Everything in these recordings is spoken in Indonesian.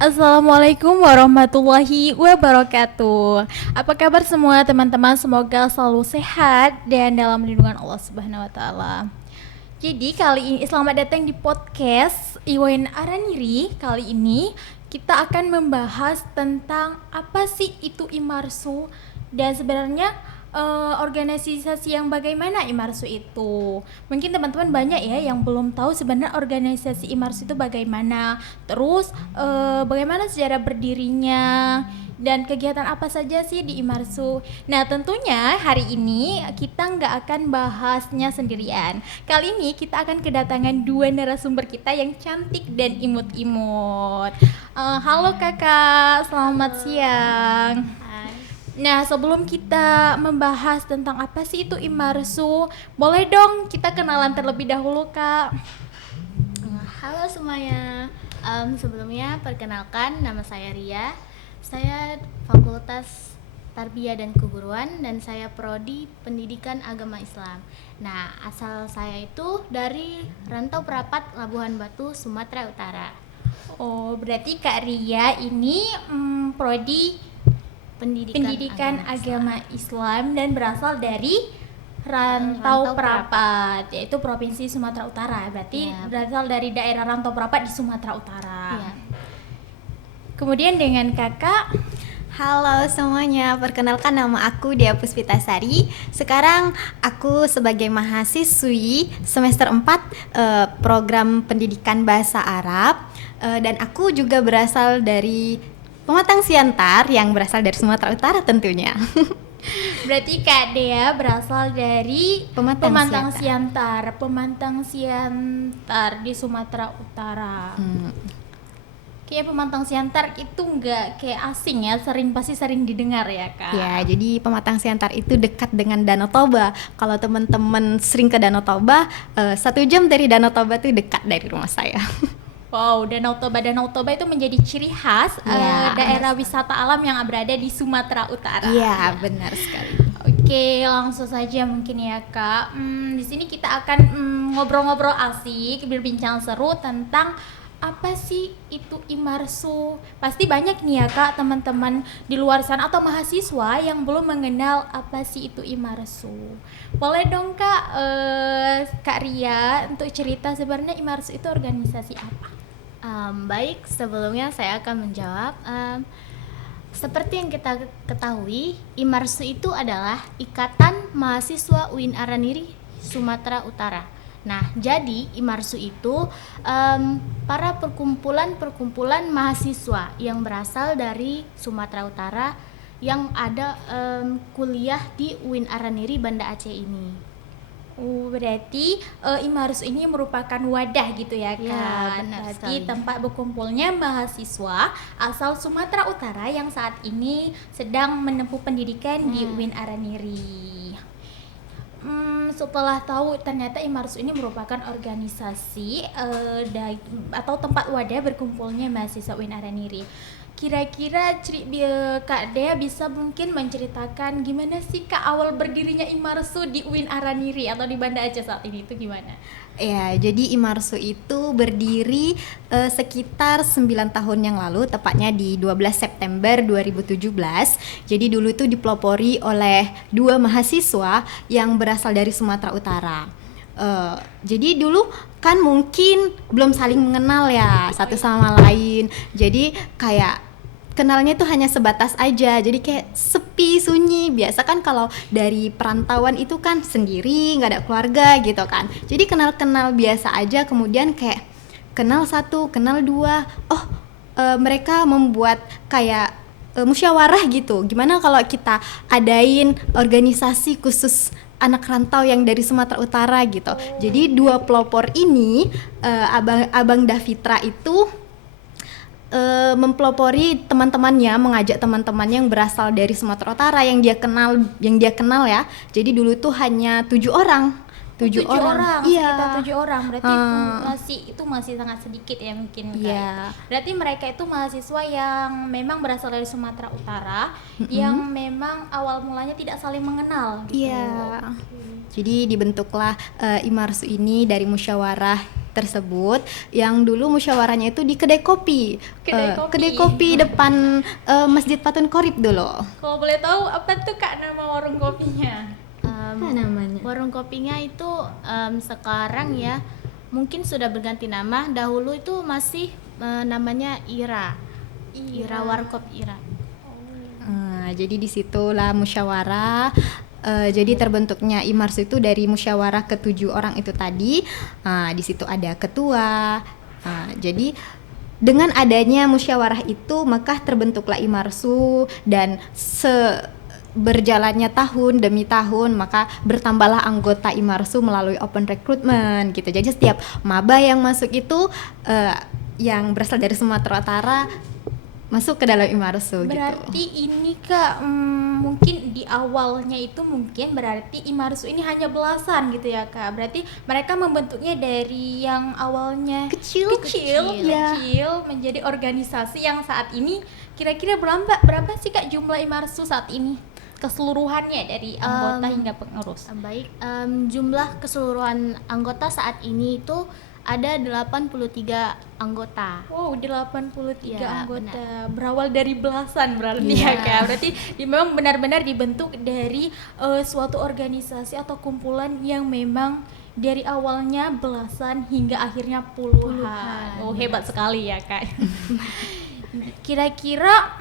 Assalamualaikum warahmatullahi wabarakatuh. Apa kabar semua teman-teman? Semoga selalu sehat dan dalam lindungan Allah Subhanahu wa taala. Jadi kali ini selamat datang di podcast Iwain Araniri. Kali ini kita akan membahas tentang apa sih itu Imarsu dan sebenarnya organisasi yang bagaimana Imarsu itu. Mungkin teman-teman banyak ya yang belum tahu sebenarnya organisasi Imarsu itu bagaimana. Terus bagaimana sejarah berdirinya dan kegiatan apa saja sih di Imarsu. Nah tentunya hari ini kita nggak akan bahasnya sendirian. Kali ini kita akan kedatangan dua narasumber kita yang cantik dan imut-imut. Halo kakak, selamat siang. Hai. Nah, sebelum kita membahas tentang apa sih itu Imarsu, boleh dong kita kenalan terlebih dahulu, Kak. Halo semuanya. Sebelumnya perkenalkan nama saya Ria. Saya Fakultas Tarbiyah dan Keguruan dan saya prodi Pendidikan Agama Islam. Nah, asal saya itu dari Rantau Perapat, Labuhan Batu, Sumatera Utara. Oh, berarti Kak Ria ini prodi Pendidikan Agama Islam dan berasal dari Rantau Rantau Perapat, yaitu Provinsi Sumatera Utara. Berarti Ya. berasal dari daerah Rantau Perapat di Sumatera Utara. Iya. Kemudian dengan kakak, Halo semuanya, perkenalkan nama aku Dia Puspitasari. Sekarang aku sebagai mahasiswi semester 4 program pendidikan bahasa Arab, dan aku juga berasal dari Pematang Siantar yang berasal dari Sumatera Utara tentunya. berarti Kak Dea berasal dari Pematang Siantar. Pemantang Siantar di Sumatera Utara. Kayak Pemantang Siantar itu nggak kayak asing ya, pasti sering didengar ya Kak. Ya, jadi Pematang Siantar itu dekat dengan Danau Toba. Kalau teman-teman sering ke Danau Toba, 1 jam dari Danau Toba itu dekat dari rumah saya. Wow, Danau Toba itu menjadi ciri khas Ya. daerah wisata alam yang berada di Sumatera Utara. Iya, benar sekali. Oke, langsung saja mungkin ya Kak. Di sini kita akan ngobrol-ngobrol asik, berbincang seru tentang apa sih itu Imarsu. Pasti banyak nih ya Kak teman-teman di luar sana atau mahasiswa yang belum mengenal apa sih itu Imarsu. Boleh dong Kak, Kak Ria untuk cerita sebenarnya Imarsu itu organisasi apa? Baik, sebelumnya saya akan menjawab. Seperti yang kita ketahui, Imarsu itu adalah Ikatan Mahasiswa UIN Araniri Sumatera Utara. Nah, jadi Imarsu itu para perkumpulan mahasiswa yang berasal dari Sumatera Utara yang ada kuliah di UIN Araniri Banda Aceh ini. Berarti Imarus ini merupakan wadah gitu ya Kak. Ya, benar Berarti sekali. tempat berkumpulnya mahasiswa asal Sumatera Utara yang saat ini sedang menempuh pendidikan di UIN Araniri. Setelah tahu ternyata Imarus ini merupakan organisasi atau tempat wadah berkumpulnya mahasiswa UIN Araniri. Kira-kira Kak Dea bisa mungkin menceritakan gimana sih Kak awal berdirinya Imarsu di UIN Araniri atau di Banda Aceh saat ini itu gimana? Ya, jadi Imarsu itu berdiri sekitar 9 tahun yang lalu, tepatnya di 12 September 2017. Jadi dulu itu dipelopori oleh 2 mahasiswa yang berasal dari Sumatera Utara. Jadi dulu kan mungkin belum saling mengenal ya satu sama lain. Jadi kayak kenalnya tuh hanya sebatas aja, jadi kayak sepi, sunyi. Biasa kan kalau dari perantauan itu kan sendiri, nggak ada keluarga gitu kan. Jadi kenal-kenal biasa aja, kemudian kayak kenal 1, kenal 2. Mereka membuat kayak musyawarah gitu. Gimana kalau kita adain organisasi khusus anak rantau yang dari Sumatera Utara gitu. Jadi 2 pelopor ini, Abang Davitra itu mempelopori teman-temannya, mengajak teman-teman yang berasal dari Sumatera Utara yang dia kenal ya. Jadi dulu tuh hanya 7 orang. 7 orang. Sekitar Iya. 7 orang. Berarti itu masih sangat sedikit ya mungkin Kak. Iya. Berarti mereka itu mahasiswa yang memang berasal dari Sumatera Utara yang memang awal mulanya tidak saling mengenal gitu. Iya. Jadi dibentuklah Imarsu ini dari musyawarah tersebut yang dulu musyawarahnya itu di kedai kopi. Kedai kopi depan Masjid Patun Qorib dulu. Kalau boleh tahu apa tuh Kak nama warung kopinya? Apa namanya? Warung kopinya itu sekarang ya mungkin sudah berganti nama. Dahulu itu masih namanya Ira Warkop Ira. Jadi disitulah musyawarah. Jadi terbentuknya Imarsu itu dari musyawarah ke-7 orang itu tadi. Di situ ada ketua. Jadi dengan adanya musyawarah itu maka terbentuklah Imarsu, dan berjalannya tahun demi tahun maka bertambahlah anggota Imarsu melalui open recruitment gitu. Jadi setiap maba yang masuk itu yang berasal dari Sumatera Utara masuk ke dalam Imarsu. Berarti gitu. ini Kak, mungkin di awalnya itu mungkin berarti Imarsu ini hanya belasan gitu ya Kak. Berarti mereka membentuknya dari yang awalnya Kecil. Ya. kecil menjadi organisasi yang saat ini kira-kira berapa sih Kak jumlah Imarsu saat ini? Keseluruhannya dari anggota hingga pengurus. Baik, jumlah keseluruhan anggota saat ini itu ada 83 anggota. Wow, 83 Ya, anggota. benar. Berawal dari belasan berarti Iya. ya Kak. Berarti memang benar-benar dibentuk dari suatu organisasi atau kumpulan yang memang dari awalnya belasan hingga akhirnya puluhan. Oh, hebat sekali ya Kak. Kira-kira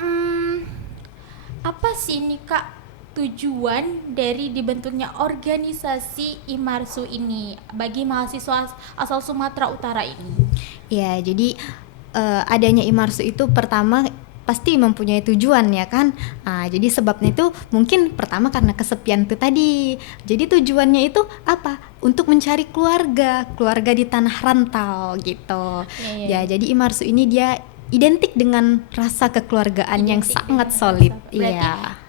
apa sih nih Kak tujuan dari dibentuknya organisasi Imarsu ini bagi mahasiswa asal Sumatera Utara ini? Ya, jadi adanya Imarsu itu pertama pasti mempunyai tujuan ya kan. Jadi sebabnya itu mungkin pertama karena kesepian itu tadi. Jadi tujuannya itu apa? Untuk mencari keluarga di tanah rantau gitu. Ya. Ya, jadi Imarsu ini dia identik dengan rasa kekeluargaan yang Identik sangat dengan solid. rasa. Berarti, Iya.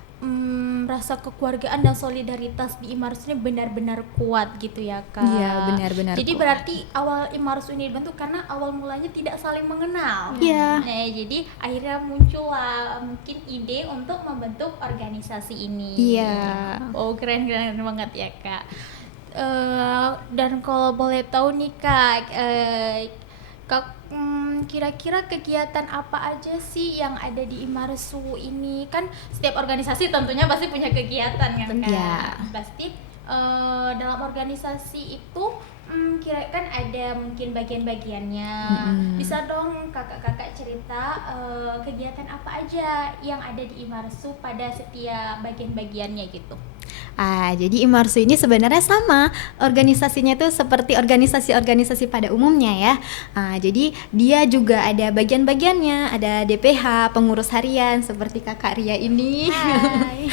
rasa kekeluargaan dan solidaritas di Imarsu ini benar-benar kuat gitu ya Kak. Iya, benar-benar Jadi kuat. berarti awal Imarsu ini dibentuk karena awal mulanya tidak saling mengenal. Iya. Nah, jadi akhirnya muncullah mungkin ide untuk membentuk organisasi ini. Iya. Oh, keren banget ya Kak. Dan kalau boleh tahu nih Kak, kira-kira kegiatan apa aja sih yang ada di Imarsu ini? Kan setiap organisasi tentunya pasti punya kegiatan kan Kak? Iya. Pasti dalam organisasi itu kira kan ada mungkin bagian-bagiannya. Bisa dong kakak-kakak cerita kegiatan apa aja yang ada di Imarsu pada setiap bagian-bagiannya gitu. Jadi Imarsu ini sebenarnya sama organisasinya itu seperti organisasi-organisasi pada umumnya ya. Jadi dia juga ada bagian-bagiannya, ada DPH, pengurus harian seperti Kakak Ria ini. Hai.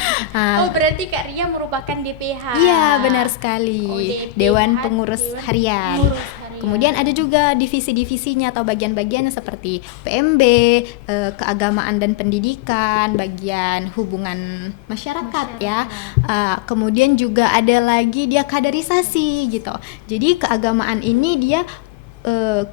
Oh, berarti Kak Ria merupakan DPH. Iya, benar sekali. Oh, DPH, Dewan Pengurus Dewan Harian. Pengurus Harian. Kemudian ada juga divisi-divisinya atau bagian-bagiannya seperti PMB, keagamaan dan pendidikan, bagian hubungan masyarakat. Ya. Kemudian juga ada lagi dia kaderisasi gitu. Jadi keagamaan ini dia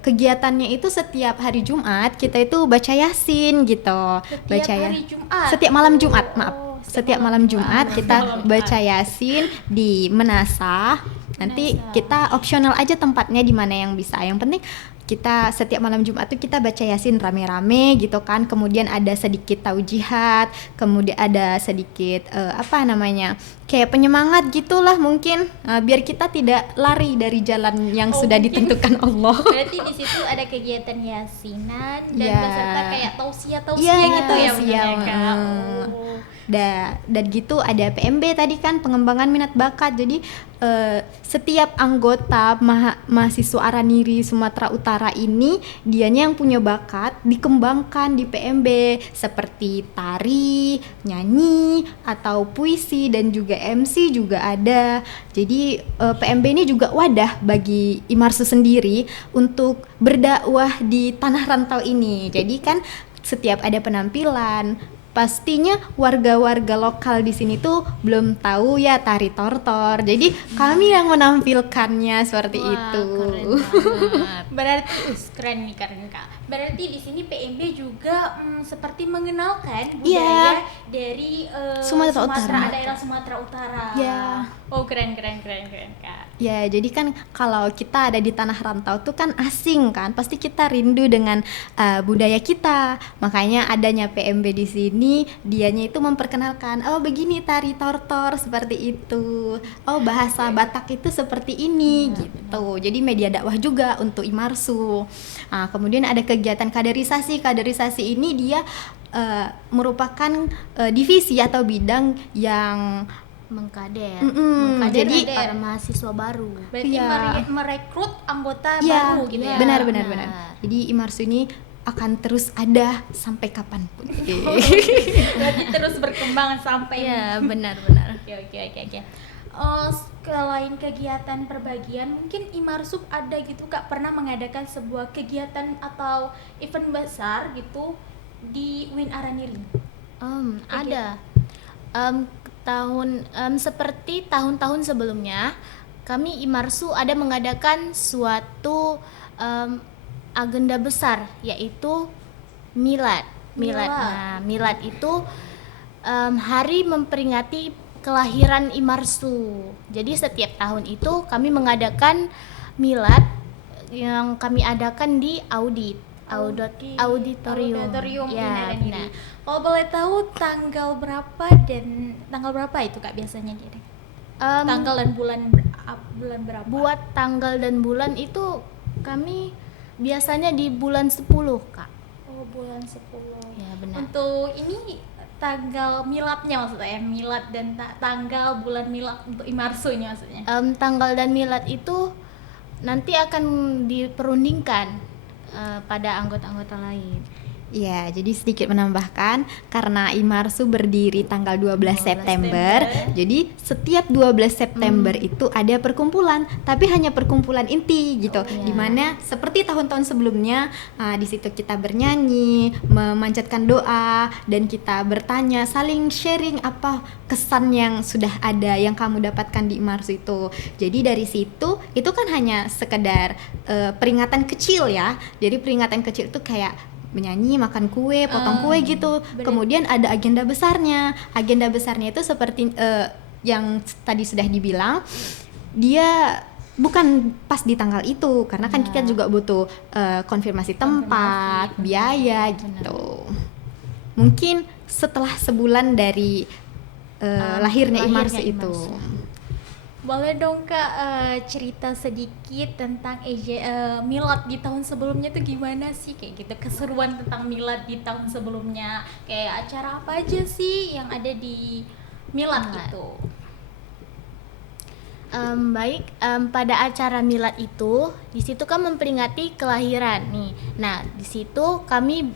kegiatannya itu setiap hari Jumat kita itu baca Yasin gitu. Hari Jumat. Setiap malam Jumat, maaf. Oh, Setiap malam Jumat kita baca Yasin di Menasah. Nanti kita opsional aja tempatnya di mana yang bisa. Yang penting kita setiap malam Jumat tuh kita baca Yasin rame-rame gitu kan. Kemudian ada sedikit taujihat, kemudian ada sedikit kayak penyemangat gitulah mungkin, biar kita tidak lari dari jalan yang sudah ditentukan Allah. Berarti di situ ada kegiatan yasinan dan Ya. beserta kayak tausiah Iya, gitu ya tausiah, benar ya, Kak? oh. Dan gitu ada PMB tadi kan, pengembangan minat bakat. Jadi setiap anggota mahasiswa Araniri Sumatera Utara ini dianya yang punya bakat dikembangkan di PMB seperti tari, nyanyi, atau puisi dan juga MC juga ada. Jadi PMB ini juga wadah bagi Imarsu sendiri untuk berdakwah di tanah rantau ini. Jadi kan setiap ada penampilan pastinya warga-warga lokal di sini tuh belum tahu ya tari tortor. Jadi kami yang menampilkannya seperti Wah, itu. keren banget. Berarti keren nih Kak. Berarti di sini PMB juga seperti mengenalkan Iya. budaya dari Sumatera Utara. daerah Sumatera Utara. Iya. Oh, keren Kak. Ya, jadi kan kalau kita ada di tanah rantau tuh kan asing kan, pasti kita rindu dengan budaya kita. Makanya adanya PMB di sini, dianya itu memperkenalkan, oh begini tari tortor seperti itu. Oh bahasa Batak itu seperti ini gitu. Jadi media dakwah juga untuk Imarsu. Nah, kemudian ada kegiatan kaderisasi. Kaderisasi ini dia merupakan divisi atau bidang yang Mengkader jadi para mahasiswa baru. Berarti Iya. merekrut anggota Iya, baru gitu ya. benar. Benar. Jadi Imarsu ini akan terus ada sampai kapanpun. Berarti terus berkembang sampai Iya, benar. Oke. Selain kegiatan perbagian, mungkin Imarsub ada gitu Kak pernah mengadakan sebuah kegiatan atau event besar gitu di Win Araniri. Ada. Seperti tahun-tahun sebelumnya, kami Imarsu ada mengadakan suatu agenda besar, yaitu milad. Nah, milad itu hari memperingati kelahiran Imarsu. Jadi setiap tahun itu kami mengadakan milad yang kami adakan di auditorium. Win Ya, Araniri. benar. Kalau boleh tahu tanggal berapa itu Kak biasanya dia? Tanggal dan bulan berapa? Buat tanggal dan bulan itu kami biasanya di bulan 10, Kak. Oh, bulan 10. Ya, benar. Untuk ini tanggal miladnya maksudnya ya, milad dan tanggal bulan milad untuk Imarsu ini maksudnya. Tanggal dan milad itu nanti akan diperundingkan pada anggota-anggota lain. Ya, jadi sedikit menambahkan karena Imarsu berdiri tanggal 12 September, jadi setiap 12 September itu ada perkumpulan, tapi hanya perkumpulan inti gitu. iya. Dimana seperti tahun-tahun sebelumnya, di situ kita bernyanyi, memanjatkan doa, dan kita bertanya, saling sharing apa kesan yang sudah ada yang kamu dapatkan di Imarsu itu. Jadi dari situ itu kan hanya sekedar peringatan kecil ya. Jadi peringatan kecil itu kayak menyanyi, makan kue, potong kue gitu. Kemudian ada agenda besarnya. Agenda besarnya itu seperti yang tadi sudah dibilang, dia bukan pas di tanggal itu karena kan kita juga butuh konfirmasi tempat, biaya gitu. Mungkin setelah sebulan dari lahirnya Imarsu itu. Boleh dong Kak cerita sedikit tentang milad di tahun sebelumnya tuh gimana sih, kayak gitu, keseruan tentang milad di tahun sebelumnya, kayak acara apa aja sih yang ada di milad itu? Pada acara milad itu, di situ kan memperingati kelahiran nih. Nah, di situ kami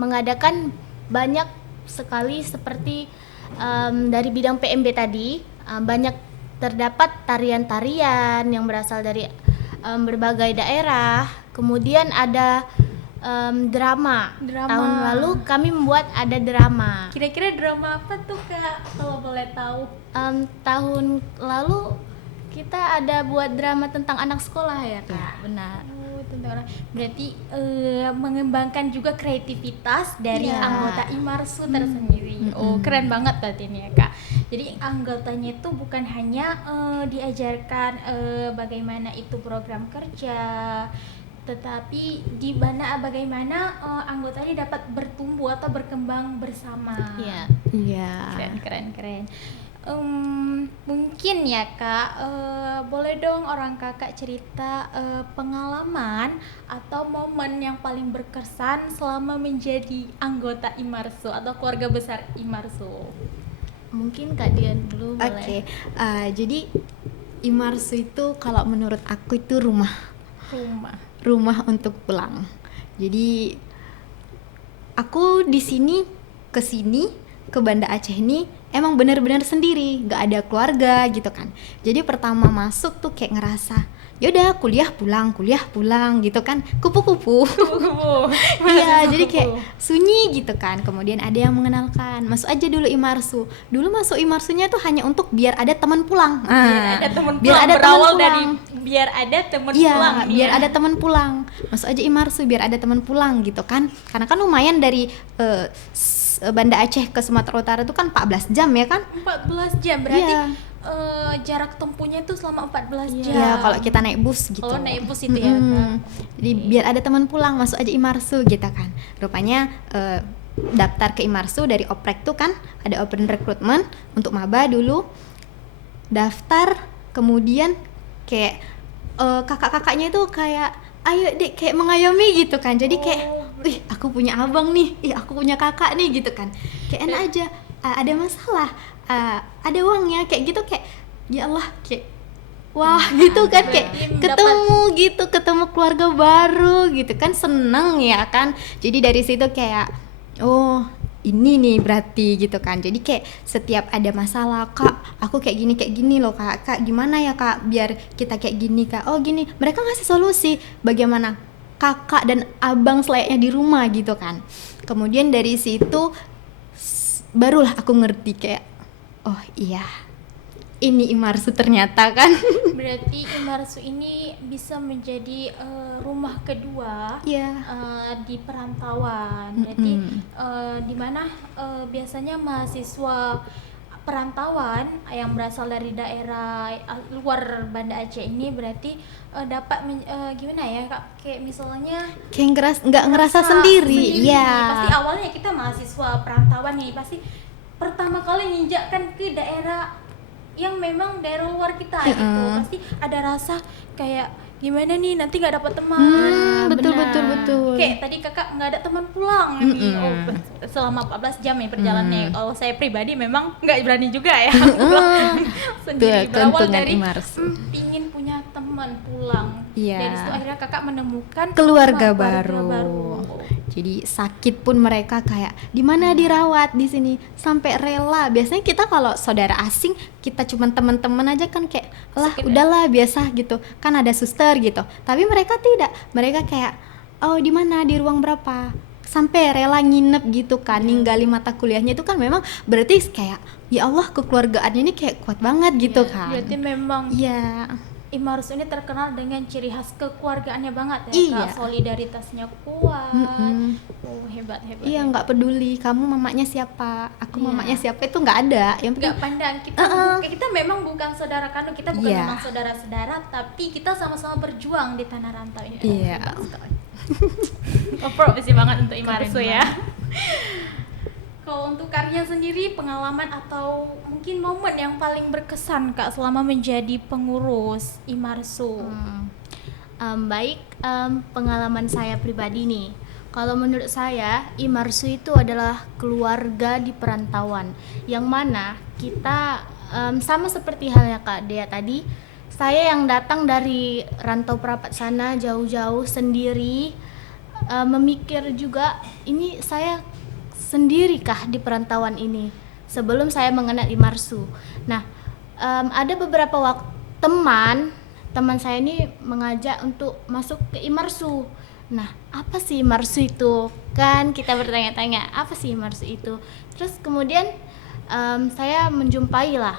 mengadakan banyak sekali seperti dari bidang PMB tadi, banyak terdapat tarian-tarian yang berasal dari berbagai daerah. Kemudian ada drama. Tahun lalu kami membuat ada drama. Kira-kira drama apa tuh Kak kalau boleh tahu? Tahun lalu kita ada buat drama tentang anak sekolah ya Kak. Benar. Tentang berarti mengembangkan juga kreativitas dari anggota Imarsu tersendiri. Oh, keren banget berarti ini ya Kak. Jadi anggotanya itu bukan hanya diajarkan bagaimana itu program kerja, tetapi di mana bagaimana anggotanya dapat bertumbuh atau berkembang bersama. Iya. Keren. Mungkin ya Kak, boleh dong orang kakak cerita pengalaman atau momen yang paling berkesan selama menjadi anggota Imarsu atau keluarga besar Imarsu. Mungkin Kak Dian dulu boleh. Oke, jadi Imarsu itu kalau menurut aku itu rumah untuk pulang. Jadi aku di sini ke Banda Aceh ini emang benar-benar sendiri, gak ada keluarga gitu kan. Jadi pertama masuk tuh kayak ngerasa yaudah kuliah pulang gitu kan, kupu-kupu. Iya, jadi kayak sunyi gitu kan. Kemudian ada yang mengenalkan, masuk aja dulu Imarsu. Dulu masuk Imarsunya tuh hanya untuk biar ada teman pulang. Biar ada teman biar pulang. ada teman Berawal pulang. dari biar ada teman Iya, pulang. biar ada teman pulang. Masuk aja Imarsu biar ada teman pulang gitu kan. Karena kan lumayan dari Banda Aceh ke Sumatera Utara itu kan 14 jam ya kan? 14 jam berarti Iya. jarak tempuhnya itu selama 14 jam. Ya kalau kita naik bus gitu. Kalau naik bus itu ya. Jadi biar ada teman pulang, masuk aja Imarsu gitu kan. Rupanya daftar ke Imarsu dari oprek tuh kan ada open recruitment untuk maba dulu. Daftar, kemudian kayak kakak-kakaknya itu kayak ayo dek, kayak mengayomi gitu kan. Jadi kayak ih aku punya abang nih, ih aku punya kakak nih gitu kan. Kayak enak aja. Ada masalah, ada uangnya kayak gitu, kayak ya Allah, kayak wah gitu kan, kayak ketemu keluarga baru gitu kan, seneng ya kan. Jadi dari situ kayak oh ini nih berarti gitu kan. Jadi kayak setiap ada masalah, kak aku kayak gini loh kak gimana ya kak biar kita kayak gini kak, oh gini, mereka ngasih solusi bagaimana kakak dan abang selayaknya di rumah gitu kan. Kemudian dari situ barulah aku ngerti kayak oh iya ini Imarsu ternyata kan. Berarti Imarsu ini bisa menjadi rumah kedua di perantauan. Jadi di mana biasanya mahasiswa perantauan yang berasal dari daerah luar Banda Aceh ini berarti dapat gimana ya kak, kayak misalnya kayak nggak ngerasa sendiri. Pasti awalnya kita mahasiswa perantauan nih, pasti pertama kali nginjakkan ke daerah yang memang daerah luar kita gitu, pasti ada rasa kayak gimana nih nanti nggak dapat teman. Betul. Kayak tadi kakak nggak ada teman pulang nih. Selama 14 jam ya perjalanannya. Kalau saya pribadi memang nggak berani juga ya pulang sendiri. Berawal dari pingin punya teman pulang. Dari situ akhirnya kakak menemukan keluarga baru. Jadi sakit pun mereka kayak di mana dirawat di sini sampai rela. Biasanya kita kalau saudara asing kita cuma teman-teman aja kan kayak lah udahlah biasa gitu kan, ada suster gitu. Tapi mereka tidak, mereka kayak oh di mana, di ruang berapa, sampai rela nginep gitu kan, ninggalin mata kuliahnya. Itu kan memang berarti kayak ya Allah kekeluargaannya ini kayak kuat banget gitu kan. Berarti memang Imarsu ini terkenal dengan ciri khas kekeluargaannya banget ya kak, solidaritasnya kuat. Oh hebat. Iya, nggak peduli kamu mamanya siapa, aku mamanya siapa, itu nggak ada. Yang penting nggak pandang kita memang bukan saudara kandung, kita bukan memang saudara-saudara, tapi kita sama-sama berjuang di tanah rantau ini. Iya. Profesi banget untuk Imarsu ya. Kalau untuk karya sendiri, pengalaman atau mungkin momen yang paling berkesan kak selama menjadi pengurus Imarsu? Pengalaman saya pribadi nih. Kalau menurut saya Imarsu itu adalah keluarga di perantauan, yang mana kita sama seperti halnya Kak Dea tadi, saya yang datang dari rantau Prapat sana jauh-jauh sendiri, memikir juga ini saya sendirikah di perantauan ini sebelum saya mengenal Imarsu. Nah, ada beberapa teman saya ini mengajak untuk masuk ke Imarsu. Nah, apa sih Imarsu itu? Kan kita bertanya-tanya, apa sih Imarsu itu? Terus kemudian saya menjumpai lah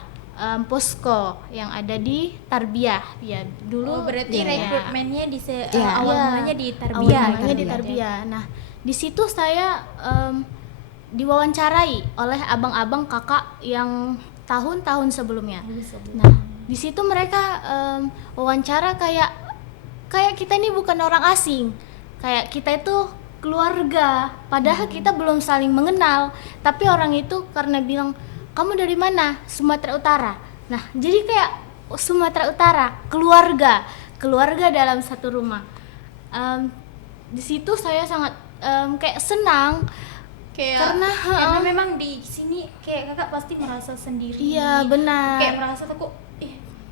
posko yang ada di Tarbiyah ya dulu. Berarti rekrutmennya di awal mulanya di Tarbiyah. Nah, di situ saya diwawancarai oleh abang-abang kakak yang tahun-tahun sebelumnya. Nah, di situ mereka wawancara kayak kita ini bukan orang asing, kayak kita itu keluarga, padahal kita belum saling mengenal. Tapi orang itu karena bilang, kamu dari mana? Sumatera Utara. Nah, jadi kayak Sumatera Utara, keluarga dalam satu rumah. Di situ saya sangat kayak senang. Karena memang di sini kayak kakak pasti merasa sendiri. Iya, benar. Kayak merasa takut,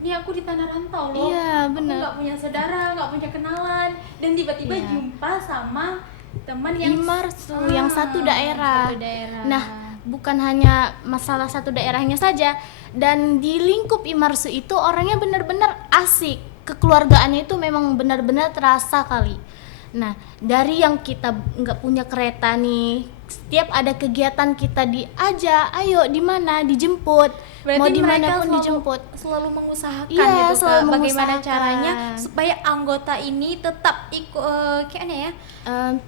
ini aku di tanah rantau loh. Iya, benar. Aku nggak punya saudara, nggak punya kenalan, dan tiba-tiba jumpa sama teman yang Imarsu, yang satu daerah. Nah, bukan hanya masalah satu daerahnya saja, dan di lingkup Imarsu itu orangnya benar-benar asik, kekeluargaannya itu memang benar-benar terasa kali. Nah, dari yang kita nggak punya kereta nih, setiap ada kegiatan kita diajak, ayo di mana, dijemput, Berarti mau mereka dimanapun selalu, dijemput. selalu mengusahakan Iya, gitu selalu Kak, bagaimana mengusahakan. caranya supaya anggota ini tetap ikut kayaknya ya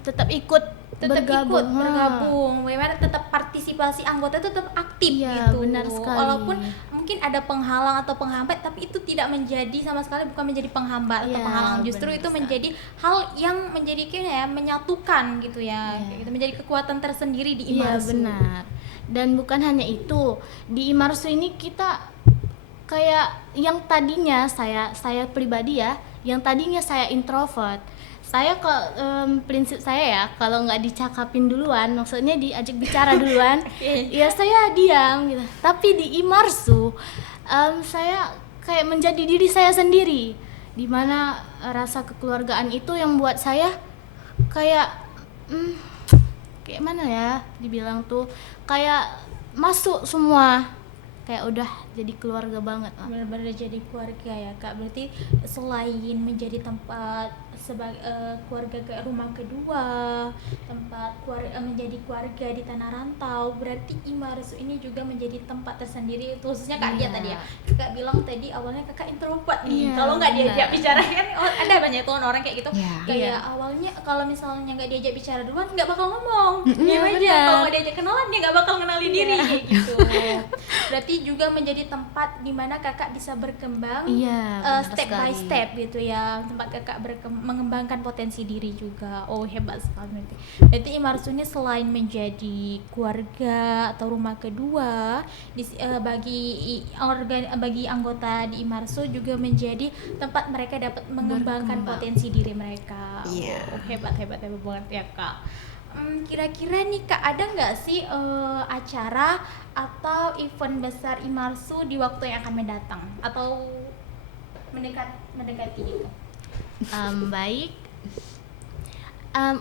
Tetap ikut bergabung. bergabung, bagaimana tetap partisipasi anggota itu tetap aktif Iya, gitu. benar sekali. Walaupun mungkin ada penghalang atau penghambat, tapi itu tidak menjadi sama sekali, bukan menjadi penghambat atau Iya, penghalang, justru benar itu sekali. menjadi hal yang menjadi kayaknya ya menyatukan gitu ya, Iya. kayak gitu, menjadi kekuatan tersendiri di Iya, Imarsu. benar. Dan bukan hanya itu, di Imarsu ini kita kayak yang tadinya saya pribadi ya, yang tadinya saya introvert, saya prinsip saya ya, kalau nggak dicakapin duluan, maksudnya diajak bicara duluan, ya saya diam gitu. Tapi di Imarsu saya kayak menjadi diri saya sendiri, dimana rasa kekeluargaan itu yang buat saya kayak kayak mana ya dibilang tuh, kayak masuk semua, kayak udah jadi keluarga banget lah. Benar-benar jadi keluarga ya Kak. Berarti selain menjadi tempat sebagai keluarga ke rumah kedua, tempat menjadi keluarga di tanah rantau, berarti Imarsu ini juga menjadi tempat tersendiri, khususnya Kak Dia Iya. tadi ya. Kakak bilang tadi awalnya Kakak introvert nih. Iya, Kalau nggak diajak benar. bicara kan ada banyak tuh orang kayak gitu. Iya. Kayak Iya. awalnya kalau misalnya nggak diajak bicara duluan nggak bakal ngomong. Mm-mm. Diam Iya, aja. benar. Kalau nggak diajak kenalan dia nggak bakal kenalin diri kayak gitu. Berarti juga menjadi tempat di mana Kakak bisa berkembang Iya, benar step by sekali. step gitu ya, tempat Kakak mengembangkan potensi diri juga. Oh, hebat sekali berarti. Berarti Imarsu ini selain menjadi keluarga atau rumah kedua bagi anggota di Imarsu, juga menjadi tempat mereka dapat mengembangkan Berkembang. potensi diri mereka. Iya. Oh, hebat banget ya Kak. Kira-kira nih Kak, ada nggak sih acara atau event besar Imarsu di waktu yang akan mendatang atau mendekati gitu? Baik.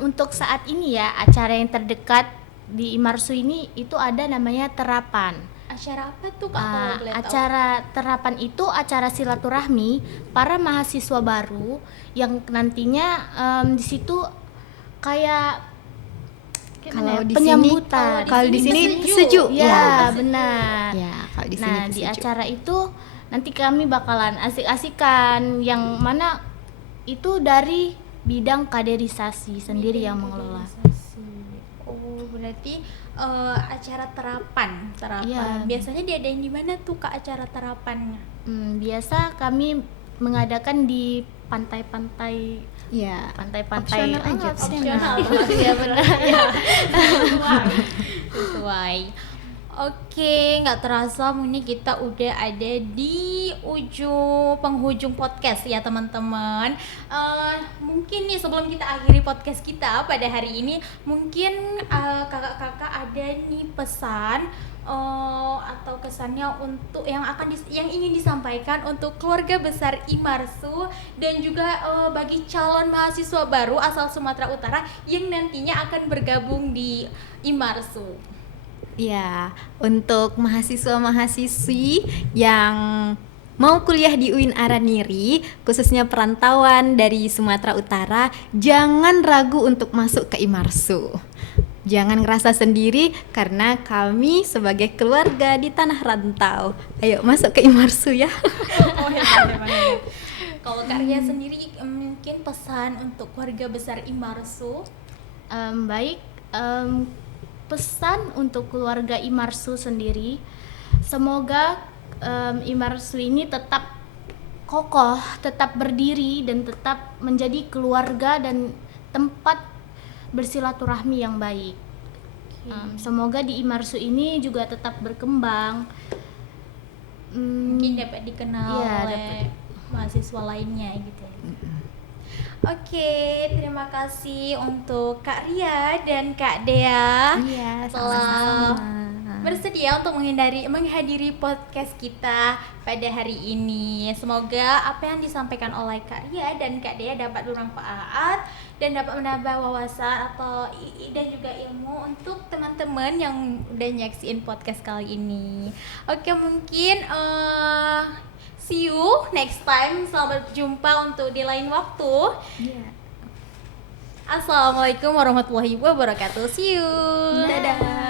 Untuk saat ini ya, acara yang terdekat di Imarsu ini itu ada namanya terapan. Acara apa tuh Kak kalau boleh tahu? Acara terapan itu acara silaturahmi para mahasiswa baru yang nantinya di situ kayak Kalau di sini, penyambutan. kalau di sini sejuk. sejuk. Ya, benar. Ya, kalau di sini Nah, di sejuk. acara itu nanti kami bakalan asik-asikan, yang mana itu dari bidang kaderisasi sendiri yang mengelola. Oh, berarti acara terapan. Iya. Biasanya diadain di mana tuh Kak acara terapannya? Biasa kami mengadakan di pantai-pantai, Ya, pantai-pantai opsional aja. Opsional. Iya, benar. Sesuai. Oke, nggak terasa ini kita udah ada di penghujung podcast ya teman-teman. Mungkin nih sebelum kita akhiri podcast kita pada hari ini, mungkin kakak-kakak ada nih pesan atau kesannya untuk yang ingin disampaikan untuk keluarga besar Imarsu dan juga bagi calon mahasiswa baru asal Sumatera Utara yang nantinya akan bergabung di Imarsu. Ya, untuk mahasiswa-mahasiswi yang mau kuliah di UIN Araniri, khususnya perantauan dari Sumatera Utara, jangan ragu untuk masuk ke Imarsu. Jangan ngerasa sendiri karena kami sebagai keluarga di tanah rantau. Ayo masuk ke Imarsu ya. Oh, hebat. Kalau Karya sendiri mungkin pesan untuk keluarga besar Imarsu. Baik, pesan untuk keluarga Imarsu sendiri, semoga Imarsu ini tetap kokoh, tetap berdiri dan tetap menjadi keluarga dan tempat bersilaturahmi yang baik. Semoga di Imarsu ini juga tetap berkembang. Mungkin dapat dikenal Iya, oleh mahasiswa lainnya gitu. Oke, terima kasih untuk Kak Ria dan Kak Dea Iya, telah sama-sama. bersedia untuk menghadiri podcast kita pada hari ini. Semoga apa yang disampaikan oleh Kak Ria dan Kak Dea dapat bermanfaat dan dapat menambah wawasan dan juga ilmu untuk teman-teman yang udah nyaksiin podcast kali ini. Oke, mungkin See you next time. Selamat berjumpa untuk di lain waktu. Assalamualaikum warahmatullahi wabarakatuh. See you. Dadah.